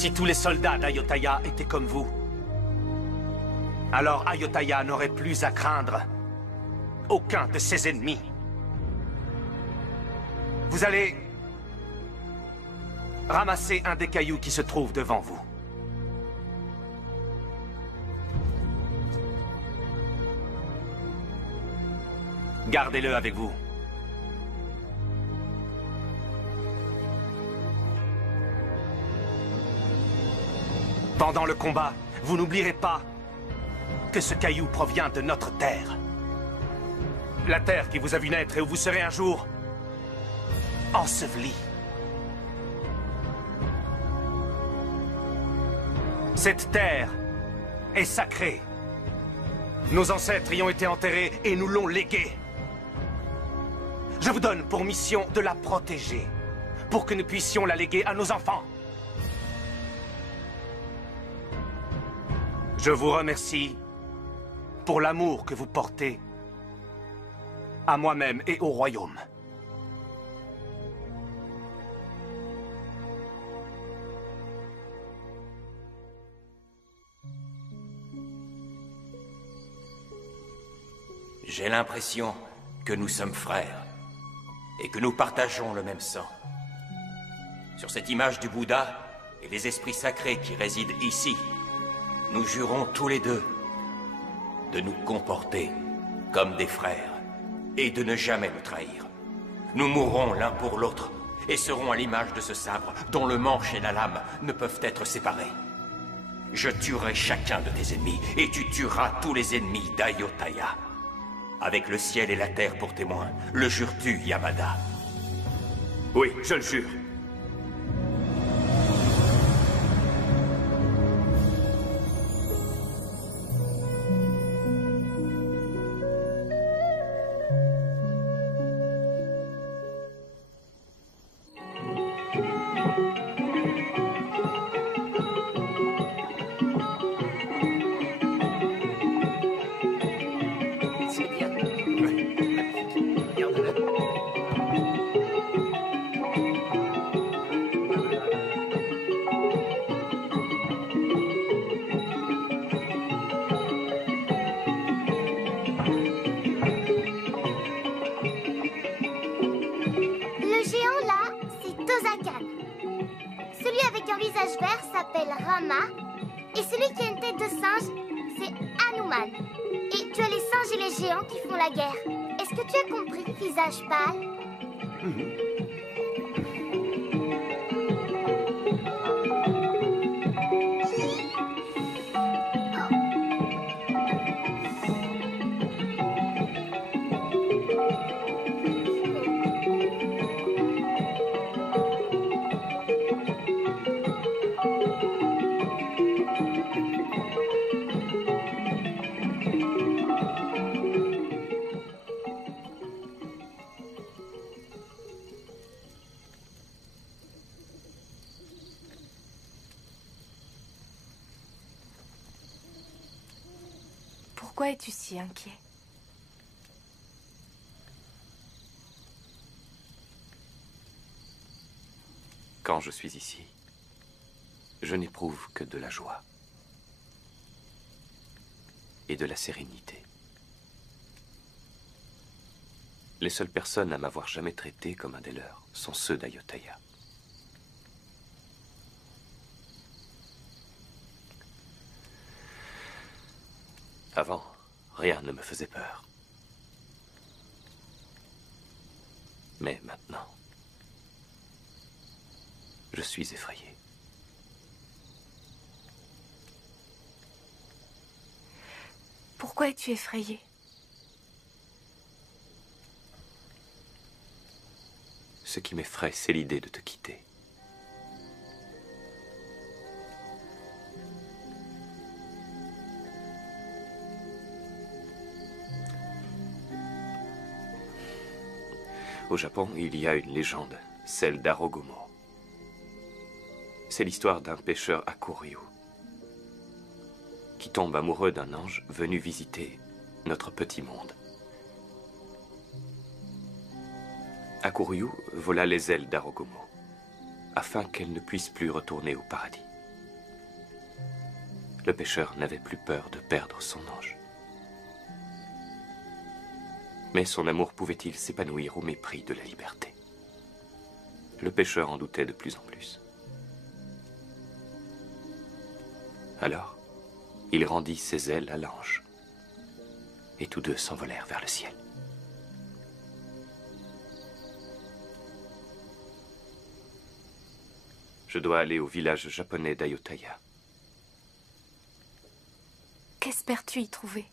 Si tous les soldats d'Ayutthaya étaient comme vous, alors Ayutthaya n'aurait plus à craindre aucun de ses ennemis. Vous allez ramasser un des cailloux qui se trouve devant vous. Gardez-le avec vous. Pendant le combat, vous n'oublierez pas que ce caillou provient de notre terre. La terre qui vous a vu naître et où vous serez un jour enseveli. Cette terre est sacrée. Nos ancêtres y ont été enterrés et nous l'ont léguée. Je vous donne pour mission de la protéger, pour que nous puissions la léguer à nos enfants. Je vous remercie pour l'amour que vous portez à moi-même et au royaume. J'ai l'impression que nous sommes frères et que nous partageons le même sang. Sur cette image du Bouddha et les esprits sacrés qui résident ici, nous jurons tous les deux de nous comporter comme des frères et de ne jamais nous trahir. Nous mourrons l'un pour l'autre et serons à l'image de ce sabre dont le manche et la lame ne peuvent être séparés. Je tuerai chacun de tes ennemis et tu tueras tous les ennemis d'Ayutthaya. Avec le ciel et la terre pour témoins, le jures-tu, Yamada? Oui, je le jure. Et celui qui a une tête de singe, c'est Hanuman. Et tu as les singes et les géants qui font la guerre. Est-ce que tu as compris, visage pâle? Pourquoi es-tu si inquiet? Quand je suis ici, je n'éprouve que de la joie et de la sérénité. Les seules personnes à m'avoir jamais traité comme un des leurs sont ceux d'Ayutthaya. Avant, rien ne me faisait peur. Mais maintenant, je suis effrayé. Pourquoi es-tu effrayé? Ce qui m'effraie, c'est l'idée de te quitter. Au Japon, il y a une légende, celle d'Arogomo. C'est l'histoire d'un pêcheur Hakuryu qui tombe amoureux d'un ange venu visiter notre petit monde. Hakuryu vola les ailes d'Arogomo afin qu'elle ne puisse plus retourner au paradis. Le pêcheur n'avait plus peur de perdre son ange. Mais son amour pouvait-il s'épanouir au mépris de la liberté? Le pêcheur en doutait de plus en plus. Alors, il rendit ses ailes à l'ange, et tous deux s'envolèrent vers le ciel. Je dois aller au village japonais d'Ayutthaya. Qu'espères-tu y trouver?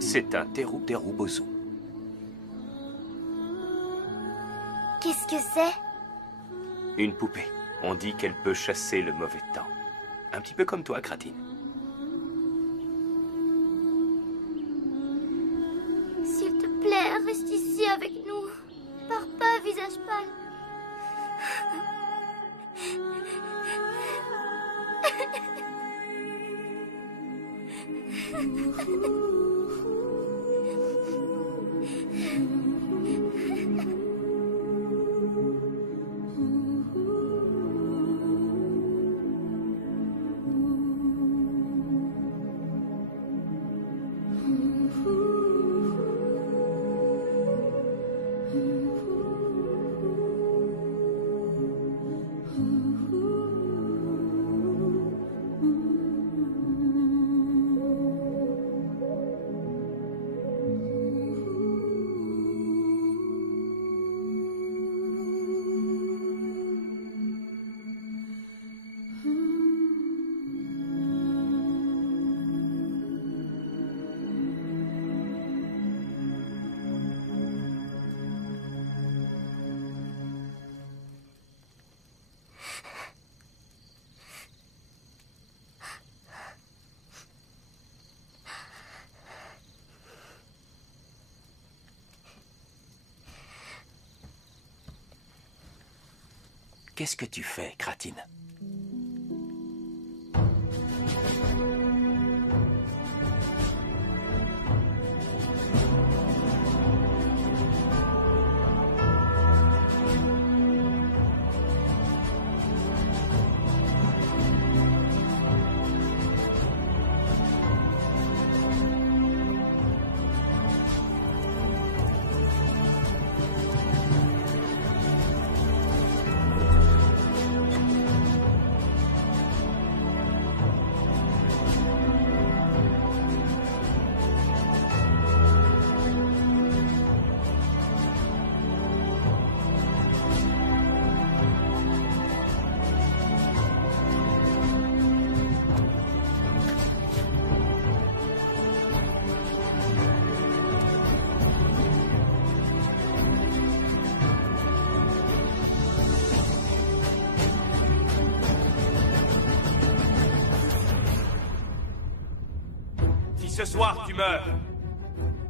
C'est un Teru Bozu. Qu'est-ce que c'est? Une poupée. On dit qu'elle peut chasser le mauvais temps. Un petit peu comme toi, Kratine. S'il te plaît, reste ici avec nous. Pars pas, visage pâle. Qu'est-ce que tu fais, Kratine? Ce soir, tu meurs.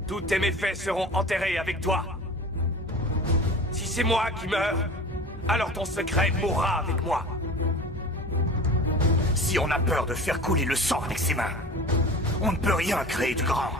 Tous tes méfaits seront enterrés avec toi. Si c'est moi qui meurs, alors ton secret mourra avec moi. Si on a peur de faire couler le sang avec ses mains, on ne peut rien créer de grand.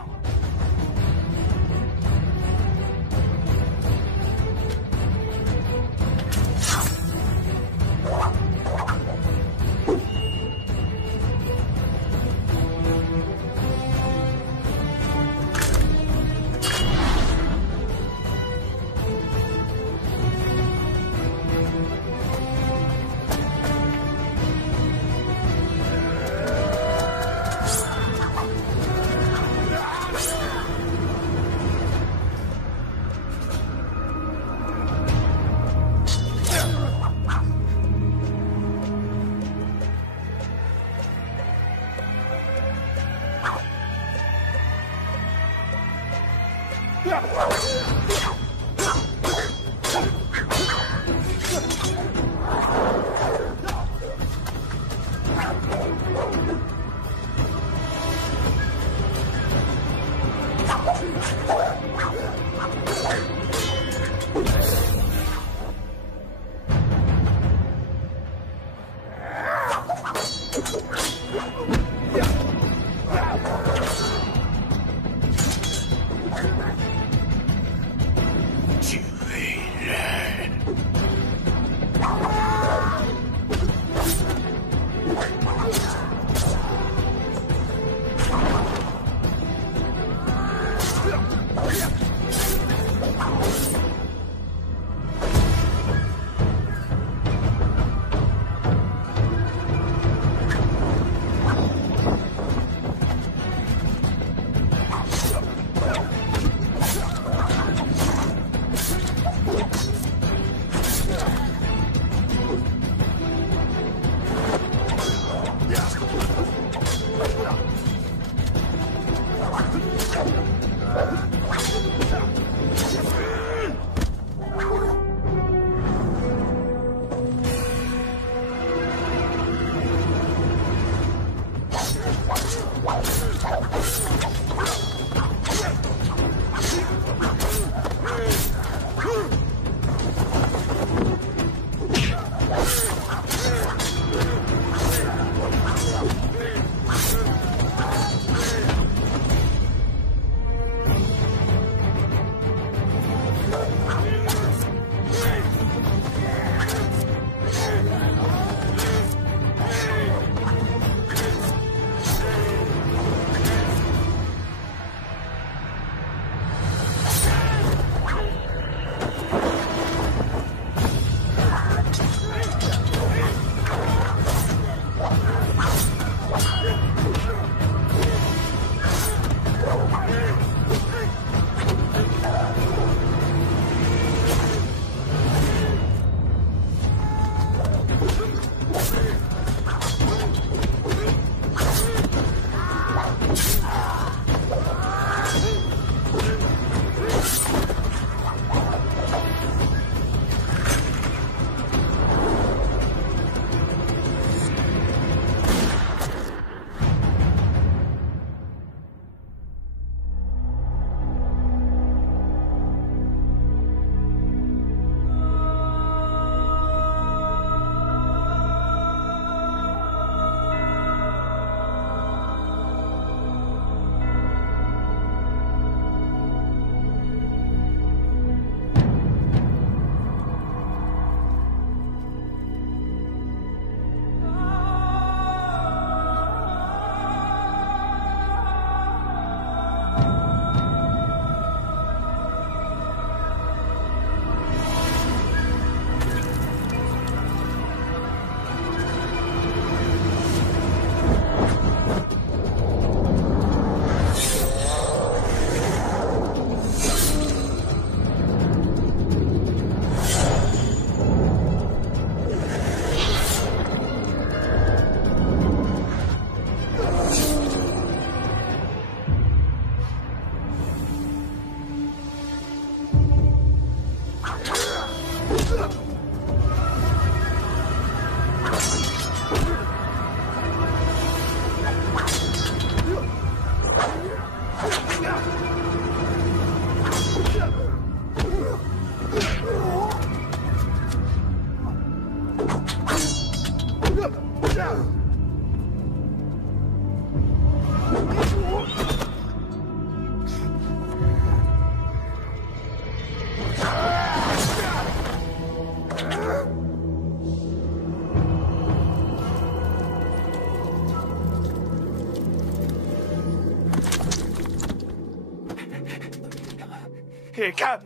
Et Cam!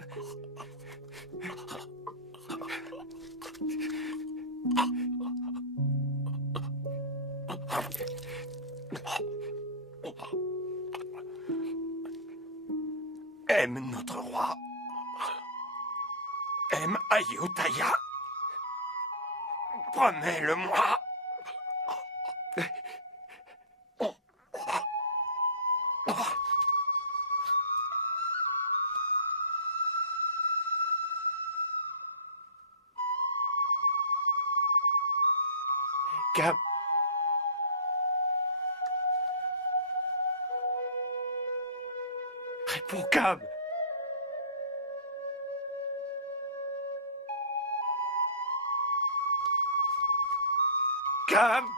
Aime notre roi. Aime Ayutthaya. Promets-le-moi. Cam. Réponds, Cam. Cam.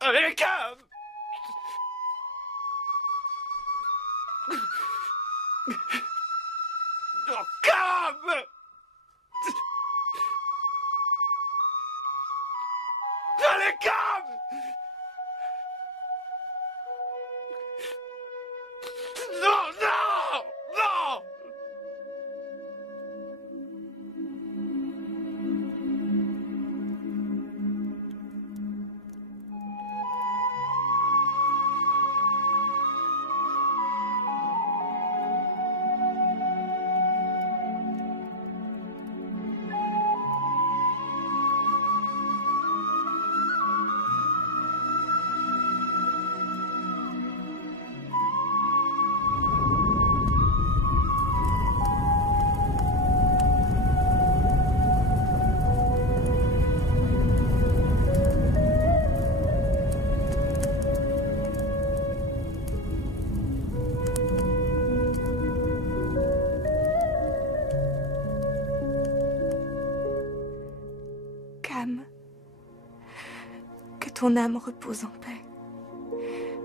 Allez, Cam. Oh, Cam. Allez, Cam. Non, non, non. ton âme repose en paix.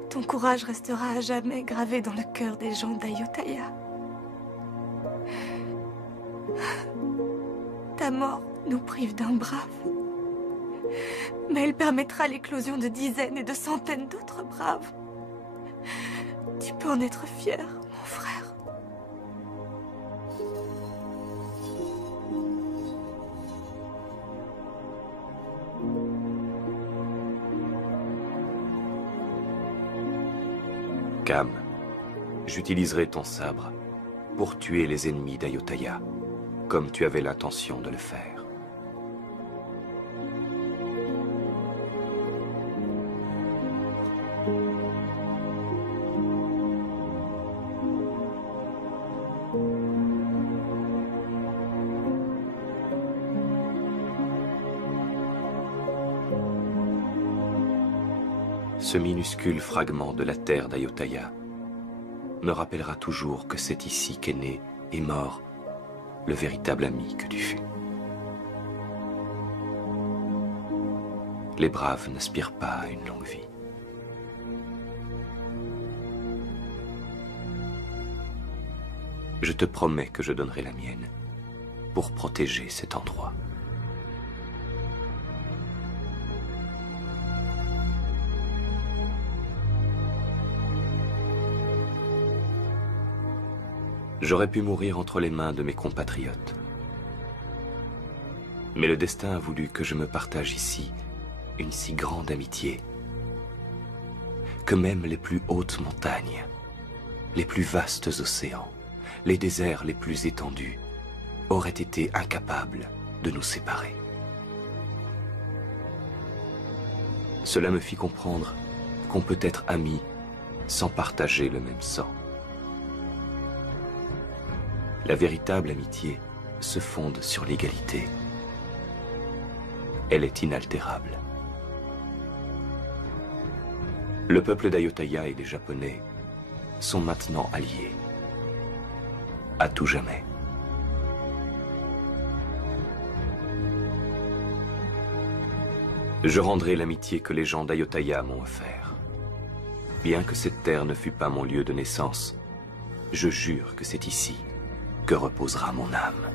Ton courage restera à jamais gravé dans le cœur des gens d'Ayutthaya. Ta mort nous prive d'un brave. Mais elle permettra l'éclosion de dizaines et de centaines d'autres braves. Tu peux en être fier, mon frère. Cam, j'utiliserai ton sabre pour tuer les ennemis d'Ayutthaya, comme tu avais l'intention de le faire. Ce minuscule fragment de la terre d'Ayutthaya me rappellera toujours que c'est ici qu'est né et mort le véritable ami que tu fus. Les braves n'aspirent pas à une longue vie. Je te promets que je donnerai la mienne pour protéger cet endroit. J'aurais pu mourir entre les mains de mes compatriotes. Mais le destin a voulu que je me partage ici une si grande amitié que même les plus hautes montagnes, les plus vastes océans, les déserts les plus étendus auraient été incapables de nous séparer. Cela me fit comprendre qu'on peut être amis sans partager le même sang. La véritable amitié se fonde sur l'égalité. Elle est inaltérable. Le peuple d'Ayutthaya et les Japonais sont maintenant alliés. À tout jamais. Je rendrai l'amitié que les gens d'Ayutthaya m'ont offert. Bien que cette terre ne fût pas mon lieu de naissance, je jure que c'est ici que reposera mon âme.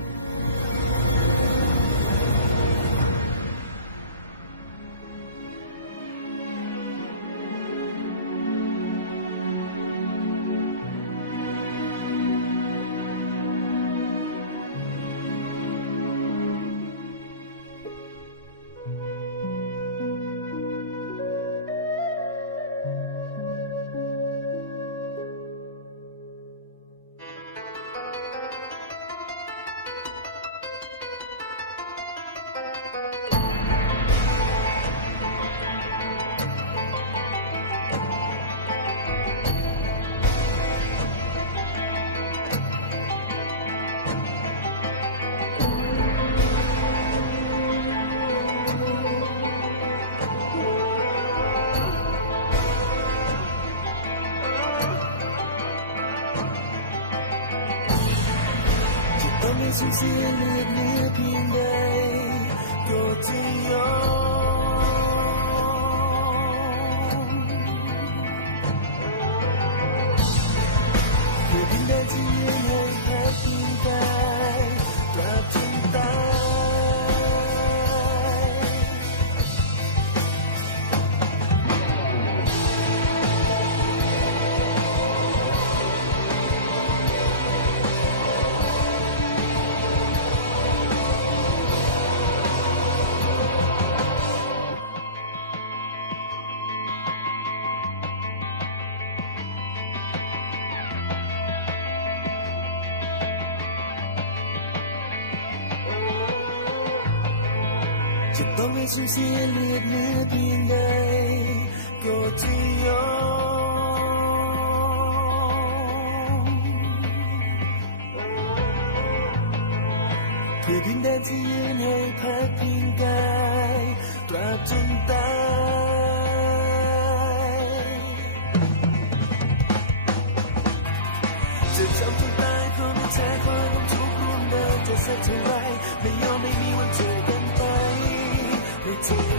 It's